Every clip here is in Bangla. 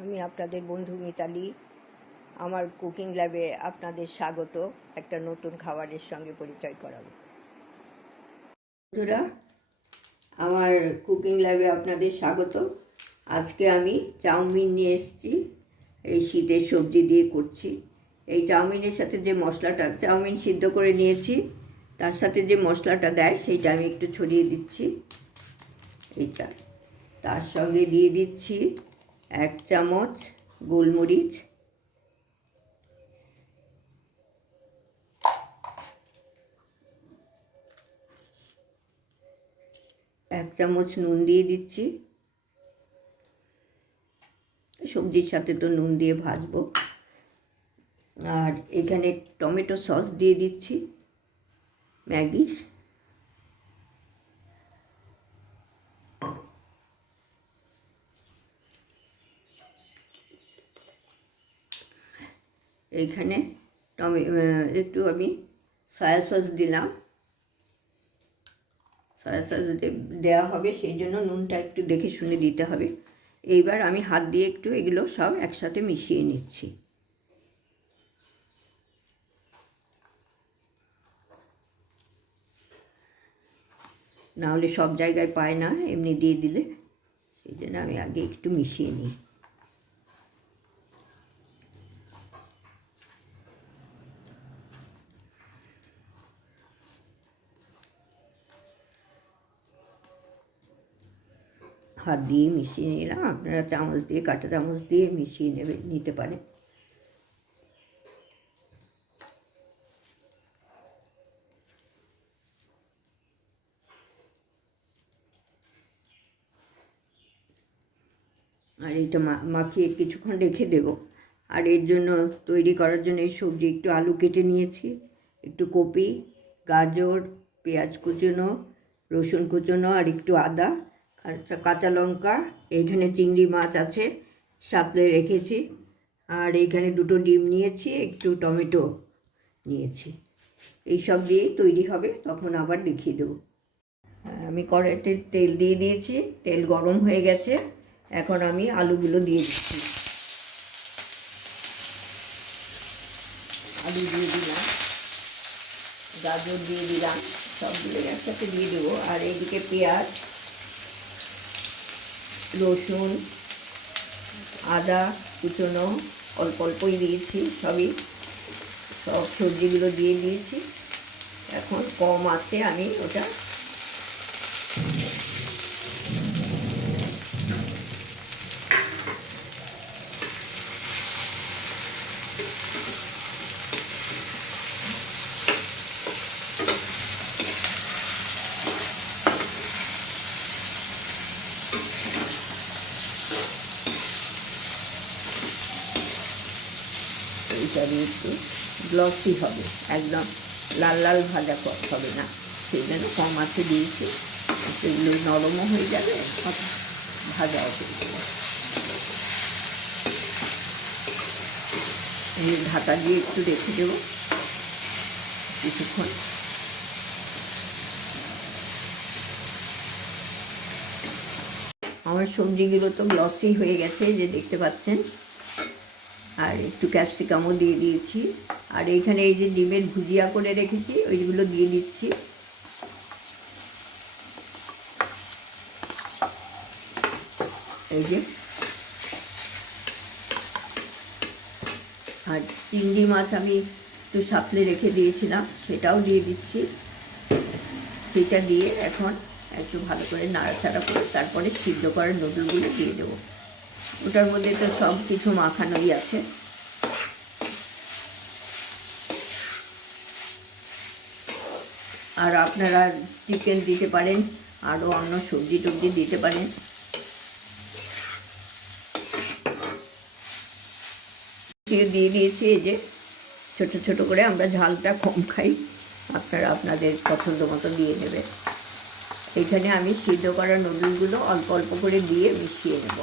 আমি আপনাদের বন্ধু মিতালি। আমার কুকিং ল্যাবে আপনাদের স্বাগত। একটা নতুন খাবারের সঙ্গে পরিচয় করাবো। বন্ধুরা, আমার কুকিং ল্যাবে আপনাদের স্বাগত। আজকে আমি চাউমিন নিয়ে এসেছি। এই শীতের সবজি দিয়ে করছি। এই চাউমিনের সাথে যে মশলাটা, চাউমিন সিদ্ধ করে নিয়েছি, তার সাথে যে মশলাটা দেয়, সেইটা আমি একটু ছড়িয়ে দিচ্ছি। এইটা। তার সঙ্গে দিয়ে দিচ্ছি এক চামচ গোলমরিচ, এক চামচ নুন দিয়ে দিচ্ছি। সবজির সাথে তো নুন দিয়ে ভাজবো। আর এখানে টমেটো সস দিয়ে দিচ্ছি ম্যাগি এইখানে টমে একটু আমি সয়া সস দিলাম। সয়া সস দেওয়া হবে, সেই জন্য নুনটা একটু দেখে শুনে দিতে হবে। এইবার আমি হাত দিয়ে একটু এগুলো সব একসাথে মিশিয়ে নিচ্ছি। নাহলে সব জায়গায় পায় না, এমনি দিয়ে দিলে। সেই জন্য আমি আগে একটু মিশিয়ে নিই। হাত দিয়ে মিশিয়ে নিলাম। আপনারা চামচ দিয়ে কাঁটা চামচ দিয়ে মিশিয়ে নেবে, নিতে পারেন। আর এটা মাখিয়ে কিছুক্ষণ রেখে দেব। আর এর জন্য, তৈরি করার জন্য এই সবজি, একটু আলু কেটে নিয়েছি, একটু কপি, গাজর, পেঁয়াজ কুচোনো, রসুন কুচোনো আর একটু আদা। আচ্ছা কাঁচা লঙ্কা, এইখানে চিংড়ি মাছ আছে সাতলে রেখেছি। আর এইখানে দুটো ডিম নিয়েছি, একটু টমেটো নিয়েছি। এই সব দিয়েই তৈরি হবে, তখন আবার দেখিয়ে দেবো। আমি কড়াইতে তেল দিয়ে দিয়েছি, তেল গরম হয়ে গেছে, এখন আমি আলুগুলো দিয়ে দিচ্ছি। আলু দিয়ে দিলাম, গাজর দিয়ে দিলাম, সবগুলো একসাথে দিয়ে দেবো। আর এইদিকে পেঁয়াজ রসুন, আদা, কুচনো, অল্প অল্পই দিয়েছি সবই। সব সবজিগুলো দিয়ে দিয়েছি। এখন কম আছে, আমি ওটা দিয়ে একটু গ্লসি হবে। একদম লাল লাল ভাজা হবে না। সেই জন্য কম আছে দিয়েছি। সেগুলো নরমও হয়ে যাবে ভাজাও হয়ে যাবে। ঢাকা দিয়ে একটু রেখে দেবো কিছুক্ষণ। আমার সবজিগুলো তো গ্লসি হয়ে গেছে যে দেখতে পাচ্ছেন। আর একটু ক্যাপসিকামও দিয়ে দিয়েছি। আর এইখানে এই যে ডিমের ভুজিয়া করে রেখেছি, ওইগুলো দিয়ে দিচ্ছি। এই যে। আর চিংড়ি মাছ আমি একটু সাপলে রেখে দিয়েছিলাম, সেটাও দিয়ে দিচ্ছি। সেটা দিয়ে এখন একটু ভালো করে নাড়াচাড়া করে তারপরে সিদ্ধ করার নুডলগুলো দিয়ে দেবো। ওটার মধ্যে তো সব কিছু মাখানোই আছে। আর আপনারা চিকেন দিতে পারেন আরও অন্য সবজি টবজি দিতে পারেন। দিয়ে দিয়েছি এই যে, ছোট ছোট করে আমরা ঝালটা কম খাই, আপনারা আপনাদের পছন্দ মতো দিয়ে নেবে এখানে আমি সিদ্ধ করা নুডলগুলো অল্প অল্প করে দিয়ে মিশিয়ে নেব।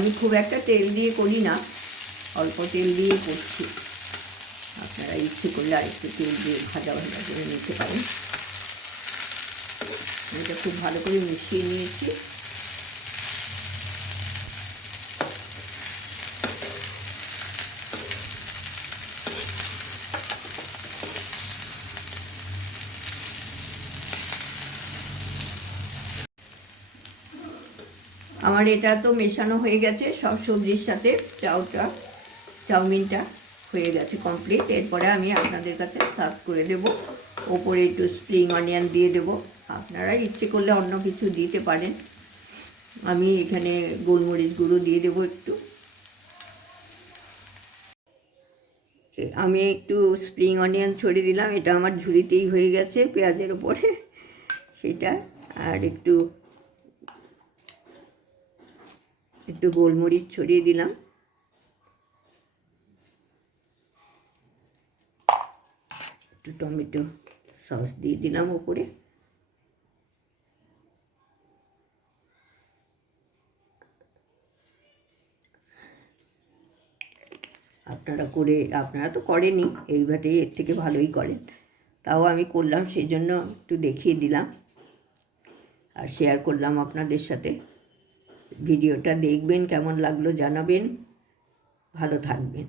আমি খুব একটা তেল দিয়ে করি না, অল্প তেল দিয়ে করছি। আপনারা ইচ্ছে করলে আরেকটু তেল দিয়ে ভাজা ভাজা করে নিতে পারেন। এটা খুব ভালো করে মিশিয়ে নিয়েছি। আমার এটা তো মেশানো হয়ে গেছে, সব সবজির সাথে চাউটা, চাউমিনটা হয়ে গেছে কমপ্লিট এরপরে আমি আপনাদের কাছে সার্ভ করে দেব। ওপরে একটু স্প্রিং অনিয়ন দিয়ে দেব। আপনারা ইচ্ছে করলে অন্য কিছু দিতে পারেন। আমি এখানে গোলমরিচ গুঁড়ো দিয়ে দেবো একটু। আমি একটু স্প্রিং অনিয়ন ছড়িয়ে দিলাম। এটা আমার ঝুড়িতেই হয়ে গেছে পেঁয়াজের ওপরে। সেটা আর একটু একটু গোলমরিচ ছড়িয়ে দিলাম। একটু টমেটো সস দিয়ে দিলাম ওপরে। আপনারা করে, আপনারা তো করেনই এইভাবেই এর থেকে ভালোই করেন। তাও আমি করলাম সেই জন্য একটু দেখিয়ে দিলাম আর শেয়ার করলাম আপনাদের সাথে। ভিডিওটা দেখবেন কেমন লাগল জানাবেন। ভালো থাকবেন।